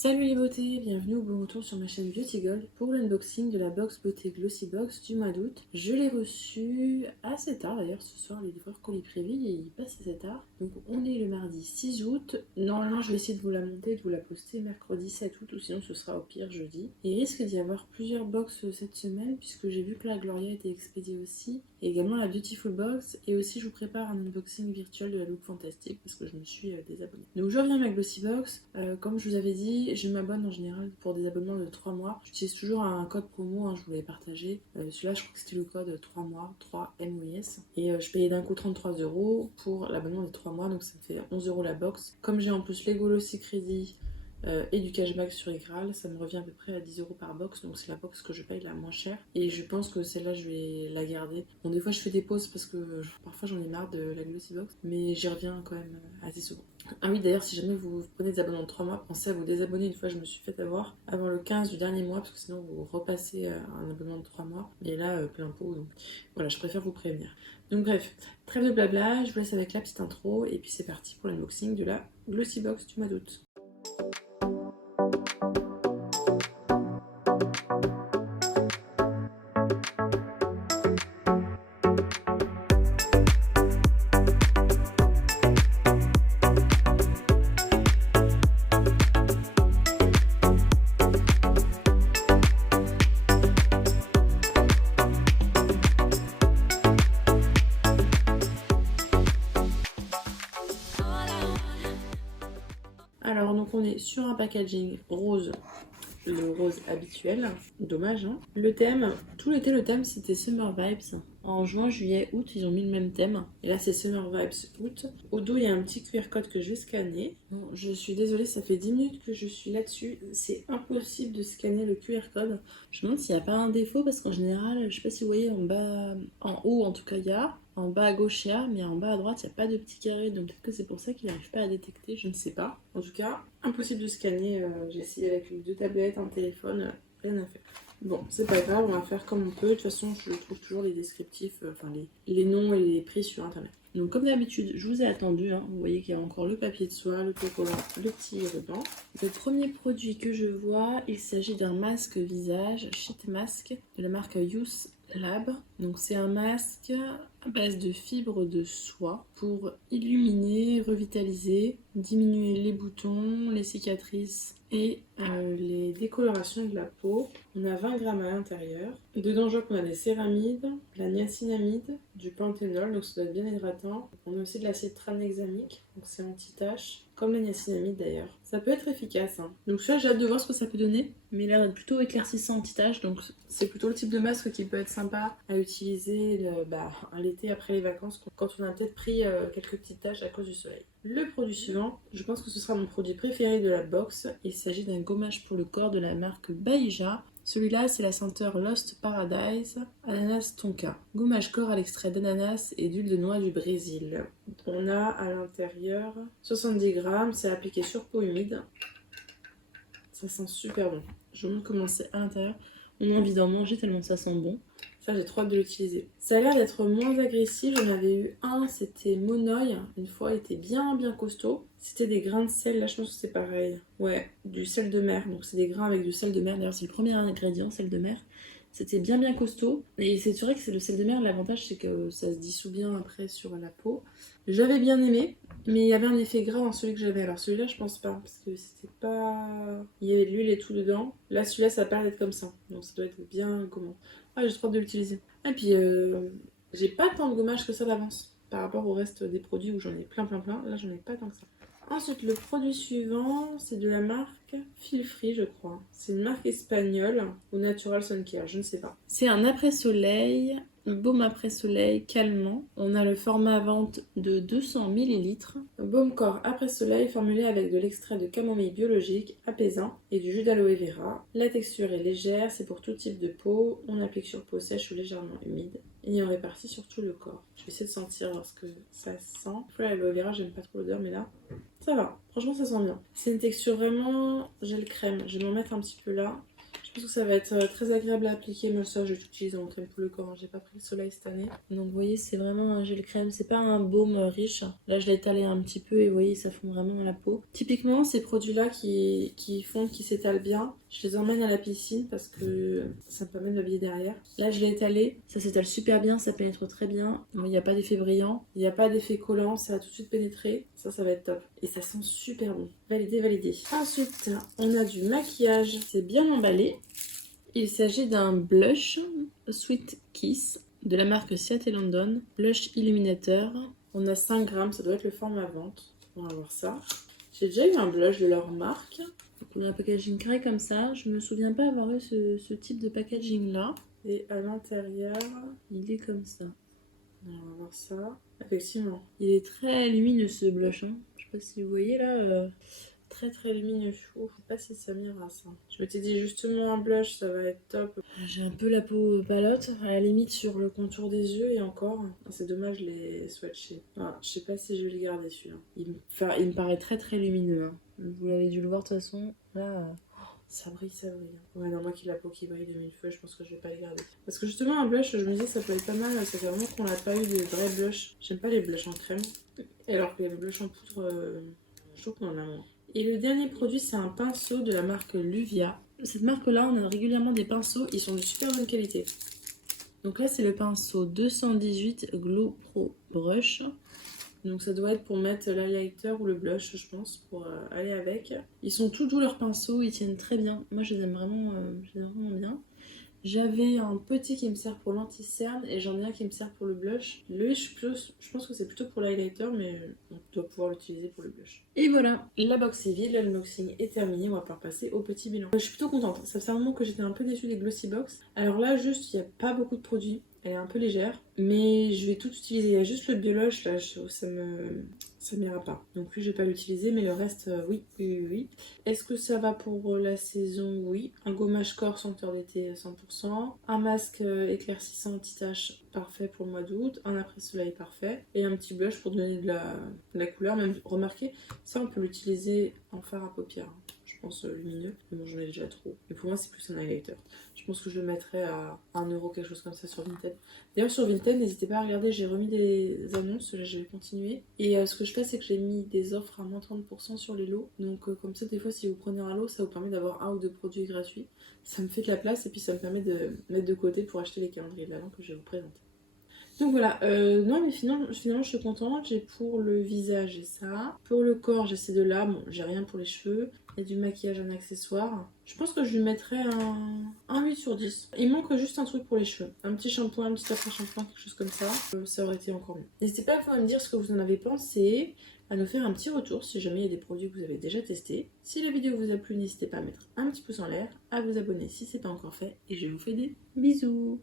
Salut les beautés, bienvenue au bon retour sur ma chaîne Beauty Gold pour l'unboxing de la box beauté Glossy Box du mois d'août. Je l'ai reçu assez tard d'ailleurs ce soir, les livreurs colis privés et il passe assez tard. Donc on est le mardi 6 août. Normalement je vais essayer de vous la monter et de vous la poster mercredi 7 août ou sinon ce sera au pire jeudi. Et il risque d'y avoir plusieurs box cette semaine puisque j'ai vu que la Gloria était expédiée aussi. Et également la Beautiful Box et aussi je vous prépare un unboxing virtuel de la Look Fantastique parce que je me suis désabonnée. Donc je reviens à ma Glossy Box, comme je vous avais dit, je m'abonne en général pour des abonnements de 3 mois. J'utilise toujours un code promo, je vous l'avais partagé. Celui-là je crois que c'était le code 3 mois, 3 MOIS. Et je payais d'un coup 33 € pour l'abonnement des 3 mois, donc ça me fait 11 € la box. Comme j'ai en plus les Glossy Crédit et du cashback sur Igral, ça me revient à peu près à 10 € par box, donc c'est la box que je paye la moins chère. Et je pense que celle-là, je vais la garder. Bon, des fois, je fais des pauses parce que parfois j'en ai marre de la Glossy Box, mais j'y reviens quand même assez souvent. Ah oui, d'ailleurs, si jamais vous prenez des abonnements de 3 mois, pensez à vous désabonner. Une fois, je me suis fait avoir avant le 15 du dernier mois, parce que sinon, vous repassez un abonnement de 3 mois. Et là, plein pot, donc voilà, je préfère vous prévenir. Donc bref, trêve de blabla, je vous laisse avec la petite intro, et puis c'est parti pour l'unboxing de la Glossy Box du mois d'août. Alors, donc on est sur un packaging rose, le rose habituel, dommage hein. Le thème, tout l'été le thème c'était Summer Vibes. En juin, juillet, août, ils ont mis le même thème. Et là c'est Summer Vibes août. Au dos, il y a un petit QR code que je vais scanner. Bon, je suis désolée, ça fait 10 minutes que je suis là-dessus. C'est impossible de scanner le QR code. Je me demande s'il n'y a pas un défaut parce qu'en général, je sais pas si vous voyez en bas, en haut en tout cas, il y a. En bas à gauche, il y a, mais en bas à droite, il n'y a pas de petit carré. Donc peut-être que c'est pour ça qu'il n'arrive pas à détecter, je ne sais pas. En tout cas, impossible de scanner. J'ai essayé avec les 2 tablettes, un téléphone, rien à faire. Bon, c'est pas grave, on va faire comme on peut. De toute façon, je trouve toujours les descriptifs, enfin les noms et les prix sur internet. Donc comme d'habitude, je vous ai attendu, hein. Vous voyez qu'il y a encore le papier de soie, le collant, le petit ruban. Le premier produit que je vois, il s'agit d'un masque visage, sheet mask, de la marque Youth Lab. Donc c'est un masque à base de fibres de soie pour illuminer, revitaliser, diminuer les boutons, les cicatrices et les décolorations de la peau. On a 20 grammes à l'intérieur. Dedans, je vois qu'on a des céramides, de la niacinamide, du panthénol, donc ça doit être bien hydratant. On a aussi de l'acide tranexamique, donc c'est anti-tache, comme la niacinamide d'ailleurs. Ça peut être efficace, hein. Donc ça, j'ai hâte de voir ce que ça peut donner, mais il a l'air plutôt éclaircissant anti-tache, donc c'est plutôt le type de masque qui peut être sympa à utiliser l'été après les vacances, quand on a peut-être pris quelques petites taches à cause du soleil. Le produit suivant, je pense que ce sera mon produit préféré de la box. Il s'agit d'un gommage pour le corps de la marque Baija. Celui-là, c'est la senteur Lost Paradise Ananas Tonka. Gommage corps à l'extrait d'ananas et d'huile de noix du Brésil. On a à l'intérieur 70 grammes, c'est appliqué sur peau humide. Ça sent super bon. Je vous montre comment c'est à l'intérieur. On a envie d'en manger tellement ça sent bon. Ça, j'ai trop hâte de l'utiliser. Ça a l'air d'être moins agressif. J'en avais eu un, c'était Monoï. Une fois, il était bien costaud. C'était des grains de sel. Là, je pense que c'est pareil. Ouais, du sel de mer. Donc, c'est des grains avec du sel de mer. D'ailleurs, c'est le premier ingrédient, sel de mer. C'était bien costaud. Et c'est vrai que c'est le sel de mer. L'avantage, c'est que ça se dissout bien après sur la peau. J'avais bien aimé. Mais il y avait un effet gras dans celui que j'avais. Alors celui-là, je pense pas. Parce que c'était pas... Il y avait de l'huile et tout dedans. Là, celui-là, ça a pas l'air d'être comme ça. Donc ça doit être bien comment. Ah, j'ai trop hâte de l'utiliser. Et puis, j'ai pas tant de gommage que ça d'avance. Par rapport au reste des produits où j'en ai plein. Là, j'en ai pas tant que ça. Ensuite, le produit suivant, c'est de la marque Feel Free, je crois. C'est une marque espagnole au Natural Sun Care, je ne sais pas. C'est un après-soleil, baume après-soleil calmant. On a le format à vente de 200 ml. Baume corps après-soleil formulé avec de l'extrait de camomille biologique apaisant et du jus d'aloe vera. La texture est légère, c'est pour tout type de peau. On applique sur peau sèche ou légèrement humide. Et on répartit sur tout le corps. Je vais essayer de sentir ce que ça sent. L'aloe vera, j'aime pas trop l'odeur, mais là, ça va. Franchement, ça sent bien. C'est une texture vraiment gel crème. Je vais m'en mettre un petit peu là. Je pense que ça va être très agréable à appliquer. Moi, ça, je l'utilise en crème pour le corps. Hein. J'ai pas pris le soleil cette année. Donc, vous voyez, c'est vraiment un gel crème. C'est pas un baume riche. Là, je l'ai étalé un petit peu et vous voyez, ça fond vraiment dans la peau. Typiquement, ces produits-là qui fondent, qui s'étalent bien, je les emmène à la piscine parce que ça me permet de m'habiller derrière. Là, je l'ai étalé. Ça s'étale super bien. Ça pénètre très bien. Il n'y a pas d'effet brillant. Il n'y a pas d'effet collant. Ça va tout de suite pénétrer. Ça va être top. Et ça sent super bon. Validé, validé. Ensuite, on a du maquillage. C'est bien emballé. Il s'agit d'un blush Sweet Kiss de la marque Seattle London. Blush illuminateur. On a 5 grammes, ça doit être le format vente. On va voir ça. J'ai déjà eu un blush de leur marque. Donc on a un packaging carré comme ça. Je me souviens pas avoir eu ce type de packaging là. Et à l'intérieur, il est comme ça. On va voir ça. Effectivement, il est très lumineux ce blush. Hein. Je sais pas si vous voyez là. Très très lumineux. Oh, je sais pas si ça m'ira ça. Je m'étais dit justement un blush, ça va être top. J'ai un peu la peau palote, à la limite sur le contour des yeux et encore. C'est dommage les swatchés. Ah, je sais pas si je vais les garder celui-là. Il me paraît très très lumineux. Hein. Vous l'avez dû le voir de toute façon. Là, ça brille, ça brille. Ouais, non, moi qui ai la peau qui brille de mille feux, je pense que je vais pas les garder. Parce que justement, un blush, je me dis ça peut être pas mal. Ça fait vraiment qu'on n'a pas eu des vrais blushs. J'aime pas les blushs en crème. Et alors que les blushs en poudre, je trouve qu'on en a moins. Et le dernier produit, c'est un pinceau de la marque Luvia. Cette marque-là, on a régulièrement des pinceaux, ils sont de super bonne qualité. Donc là, c'est le pinceau 218 Glow Pro Brush. Donc ça doit être pour mettre l'highlighter ou le blush, je pense, pour aller avec. Ils sont tout doux leurs pinceaux, ils tiennent très bien. Moi, je les aime vraiment bien. J'avais un petit qui me sert pour l'anti-cerne et j'en ai un qui me sert pour le blush. Lui, je pense que c'est plutôt pour l'highlighter, mais on doit pouvoir l'utiliser pour le blush. Et voilà, la box est vide, l'unboxing est terminé, on va pouvoir passer au petit bilan. Je suis plutôt contente, ça fait un moment que j'étais un peu déçue des Glossy Box. Alors là, juste, il n'y a pas beaucoup de produits. Elle est un peu légère, mais je vais tout utiliser. Il y a juste le blush, là, ça m'ira pas. Donc lui, je vais pas l'utiliser, mais le reste, oui. Est-ce que ça va pour la saison? Oui. Un gommage corps senteur d'été 100%. Un masque éclaircissant anti-tache parfait pour le mois d'août. Un après-soleil parfait. Et un petit blush pour donner de la couleur. Même, remarquez, ça, on peut l'utiliser en fard à paupières. Je pense lumineux, mais bon j'en ai déjà trop. Mais pour moi c'est plus un highlighter. Je pense que je le mettrais à 1€, quelque chose comme ça sur Vinted. D'ailleurs sur Vinted, n'hésitez pas à regarder, j'ai remis des annonces, là je vais continuer. Et ce que je fais c'est que j'ai mis des offres à moins 30% sur les lots. Donc comme ça des fois si vous prenez un lot, ça vous permet d'avoir 1 ou 2 produits gratuits. Ça me fait de la place et puis ça me permet de mettre de côté pour acheter les calendriers de l'avant que je vais vous présenter. Donc voilà, non mais finalement je suis contente, j'ai pour le visage j'ai ça, pour le corps j'ai ces deux là, bon j'ai rien pour les cheveux, il y a du maquillage en accessoire, je pense que je lui mettrais un 8 sur 10. Il manque juste un truc pour les cheveux, un petit shampoing, un petit après-shampoing, quelque chose comme ça, ça aurait été encore mieux. N'hésitez pas à me dire ce que vous en avez pensé, à nous faire un petit retour si jamais il y a des produits que vous avez déjà testés. Si la vidéo vous a plu, n'hésitez pas à mettre un petit pouce en l'air, à vous abonner si ce n'est pas encore fait, et je vous fais des bisous.